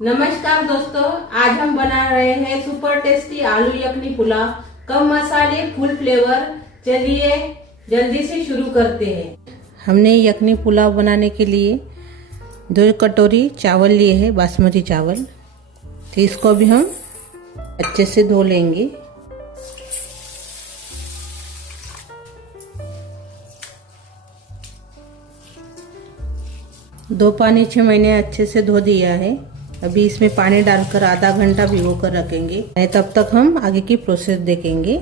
नमस्कार दोस्तों, आज हम बना रहे हैं सुपर टेस्टी आलू यखनी पुलाव। कम मसाले फुल फ्लेवर। चलिए जल्दी से शुरू करते हैं। हमने यखनी पुलाव बनाने के लिए 2 कटोरी चावल लिए हैं, बासमती चावल। तो इसको भी हम अच्छे से धो लेंगे। दो पानी से मैंने अच्छे से धो दिया है। अभी इसमें पानी डालकर आधा घंटा भिगो कर रखेंगे। तब तक हम आगे की प्रोसेस देखेंगे।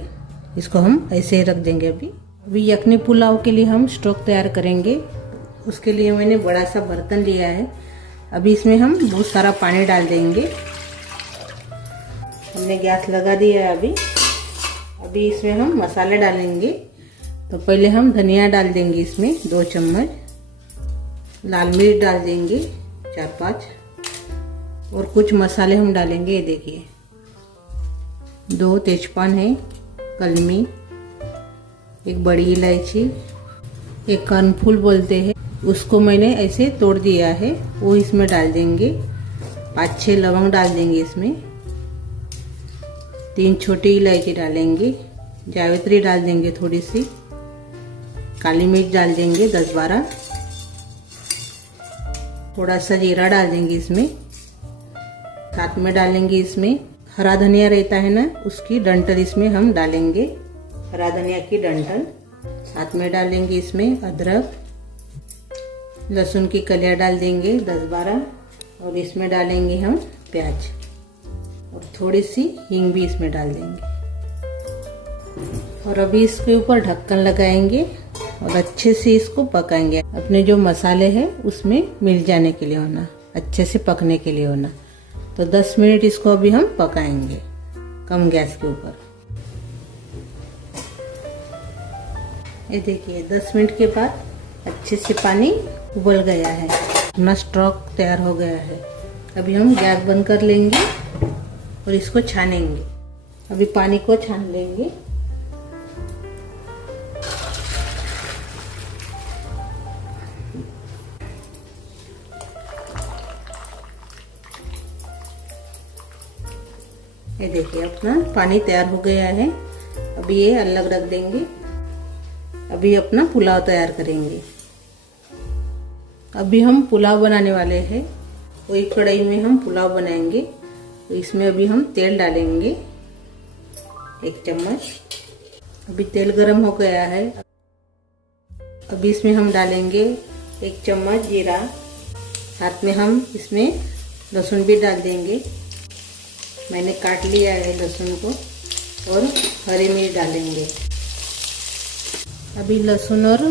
इसको हम ऐसे ही रख देंगे। अभी यखनी पुलाव के लिए हम स्टॉक तैयार करेंगे। उसके लिए मैंने बड़ा सा बर्तन लिया है। अभी इसमें हम बहुत सारा पानी डाल देंगे। हमने गैस लगा दिया है। अभी इसमें हम मसाले डालेंगे। तो पहले हम धनिया डाल देंगे, इसमें 2 चम्मच। लाल मिर्च डाल देंगे 4-5 और कुछ मसाले हम डालेंगे। ये देखिए, 2 तेजपान है, कलमी, 1 बड़ी इलायची, 1 कर्नफूल बोलते हैं, उसको मैंने ऐसे तोड़ दिया है, वो इसमें डाल देंगे। 5-6 लवंग डाल देंगे इसमें। 3 छोटी इलायची डालेंगे। जावित्री डाल देंगे थोड़ी सी। काली मिर्च डाल देंगे 10-12। थोड़ा सा जीरा डाल देंगे इसमें। साथ में डालेंगे इसमें हरा धनिया रहता है ना, उसकी डंठल इसमें हम डालेंगे। हरा धनिया की डंठल। साथ में डालेंगे इसमें अदरक, लहसुन की कलियां डाल देंगे 10-12 और इसमें डालेंगे हम प्याज और थोड़ी सी हींग भी इसमें डाल देंगे। और अभी इसके ऊपर ढक्कन लगाएंगे और अच्छे से इसको पकाएंगे। अपने जो मसाले हैं उसमें मिल जाने के लिए होना, अच्छे से पकने के लिए होना। तो 10 मिनट इसको अभी हम पकाएंगे कम गैस के ऊपर। ये देखिए 10 मिनट के बाद अच्छे से पानी उबल गया है, अपना स्टॉक तैयार हो गया है। अभी हम गैस बंद कर लेंगे और इसको छानेंगे। अभी पानी को छान लेंगे। ये देखिए अपना पानी तैयार हो गया है। अभी ये अलग रख देंगे। अभी अपना पुलाव तैयार करेंगे। अभी हम पुलाव बनाने वाले हैं। वही कढ़ाई में हम पुलाव बनाएंगे। तो इसमें अभी हम तेल डालेंगे 1 चम्मच। अभी तेल गरम हो गया है। अभी इसमें हम डालेंगे 1 चम्मच जीरा। साथ में हम इसमें लहसुन भी डाल देंगे। मैंने काट लिया है लहसुन को। और हरी मिर्च डालेंगे। अभी लहसुन और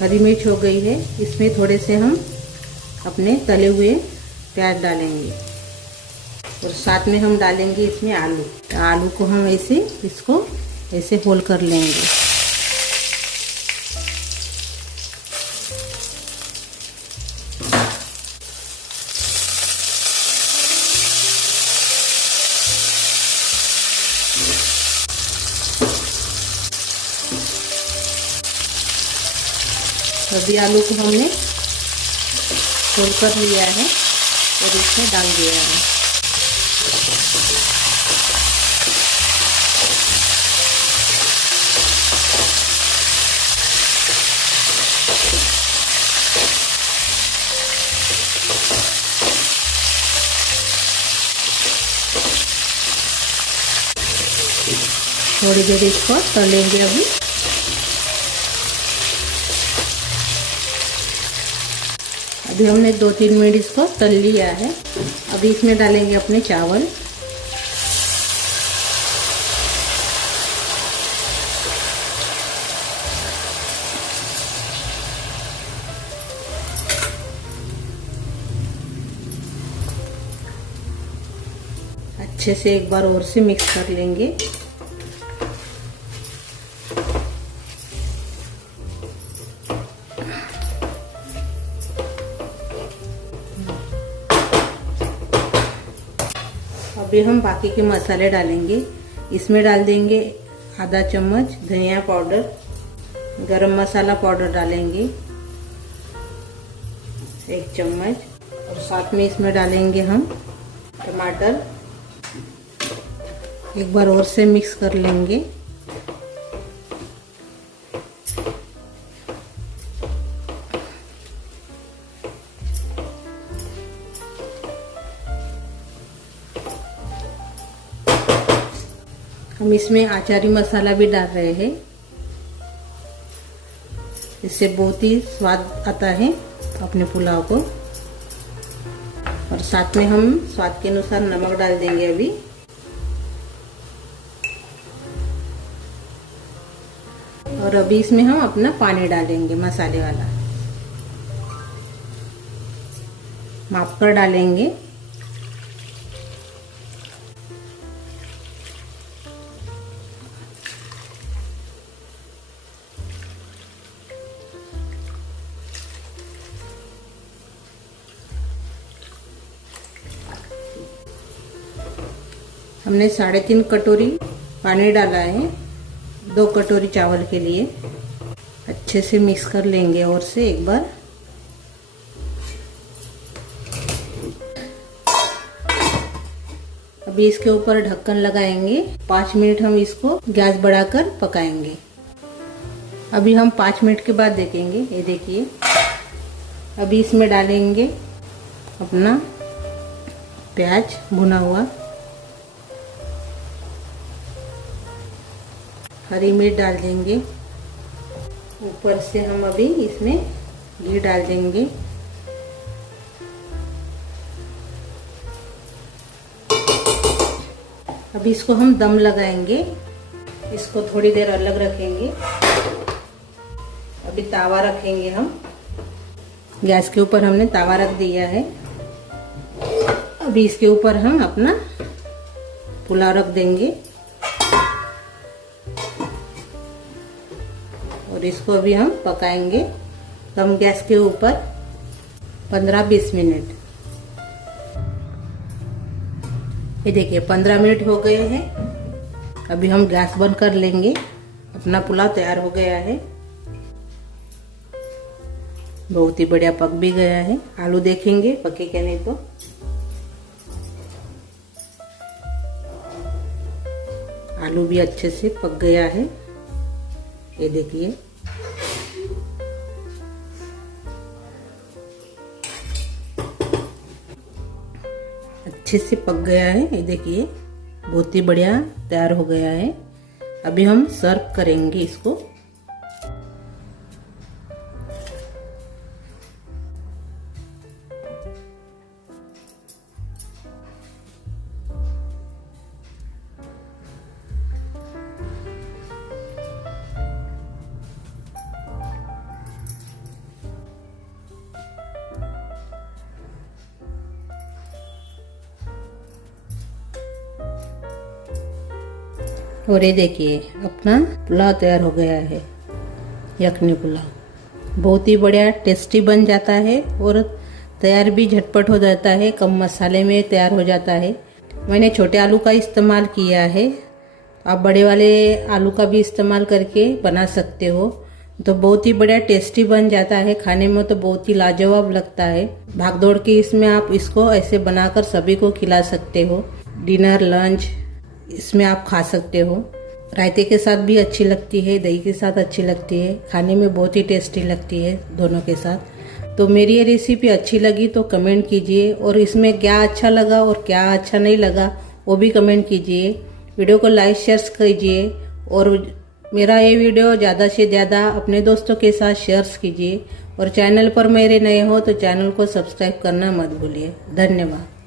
हरी मिर्च हो गई है। इसमें थोड़े से हम अपने तले हुए प्याज डालेंगे और साथ में हम डालेंगे इसमें आलू। आलू को हम इसको ऐसे होल कर लेंगे। अभी आलू को हमने फोल्ड कर लिया है और इसमें डाल दिया है। थोड़ी देर इसको तलेंगे। अभी हमने 2-3 मिनट इसको तल लिया है। अभी इसमें डालेंगे अपने चावल। अच्छे से एक बार और से मिक्स कर लेंगे। अभी हम बाकी के मसाले डालेंगे। इसमें डाल देंगे आधा चम्मच धनिया पाउडर, गरम मसाला पाउडर डालेंगे 1 चम्मच और साथ में इसमें डालेंगे हम टमाटर एक बार और से मिक्स कर लेंगे। हम इसमें आचारी मसाला भी डाल रहे हैं, इससे बहुत ही स्वाद आता है अपने पुलाव को। और साथ में हम स्वाद के अनुसार नमक डाल देंगे अभी। और अभी इसमें हम अपना पानी डालेंगे मसाले वाला, माप कर डालेंगे। हमने 3.5 कटोरी पानी डाला है 2 कटोरी चावल के लिए। अच्छे से मिक्स कर लेंगे और से एक बार। अभी इसके ऊपर ढक्कन लगाएंगे। 5 मिनट हम इसको गैस बढ़ाकर पकाएंगे। अभी हम 5 मिनट के बाद देखेंगे। ये देखिए, अभी इसमें डालेंगे अपना प्याज भुना हुआ, हरी मिर्च डाल देंगे। ऊपर से हम अभी इसमें घी डाल देंगे। अभी इसको हम दम लगाएंगे। इसको थोड़ी देर अलग रखेंगे। अभी तावा रखेंगे हम। गैस के ऊपर हमने तावा रख दिया है। अभी इसके ऊपर हम अपना पुलाव रख देंगे और इसको अभी हम पकाएंगे कम गैस के ऊपर 15-20 मिनट। ये देखिए 15 मिनट हो गए हैं। अभी हम गैस बंद कर लेंगे। अपना पुलाव तैयार हो गया है। बहुत ही बढ़िया पक भी गया है। आलू देखेंगे पके क्या नहीं तो। आलू भी अच्छे से पक गया है। ये देखिए, अच्छे से पक गया है। ये देखिए, बहुत ही बढ़िया तैयार हो गया है। अभी हम सर्व करेंगे इसको। और ये देखिए, अपना पुलाव तैयार हो गया है। यखनी पुलाव बहुत ही बढ़िया टेस्टी बन जाता है और तैयार भी झटपट हो जाता है। कम मसाले में तैयार हो जाता है। मैंने छोटे आलू का इस्तेमाल किया है। आप बड़े वाले आलू का भी इस्तेमाल करके बना सकते हो। तो बहुत ही बढ़िया टेस्टी बन जाता है। खाने में तो बहुत ही लाजवाब लगता है। भागदौड़ के इसमें आप इसको ऐसे बनाकर सभी को खिला सकते हो। डिनर लंच इसमें आप खा सकते हो। रायते के साथ भी अच्छी लगती है, दही के साथ अच्छी लगती है। खाने में बहुत ही टेस्टी लगती है दोनों के साथ। तो मेरी ये रेसिपी अच्छी लगी तो कमेंट कीजिए और इसमें क्या अच्छा लगा और क्या अच्छा नहीं लगा वो भी कमेंट कीजिए। वीडियो को लाइक शेयर कीजिए और मेरा ये वीडियो ज़्यादा से ज़्यादा अपने दोस्तों के साथ शेयर कीजिए। और चैनल पर मेरे नए हो तो चैनल को सब्सक्राइब करना मत भूलिए। धन्यवाद।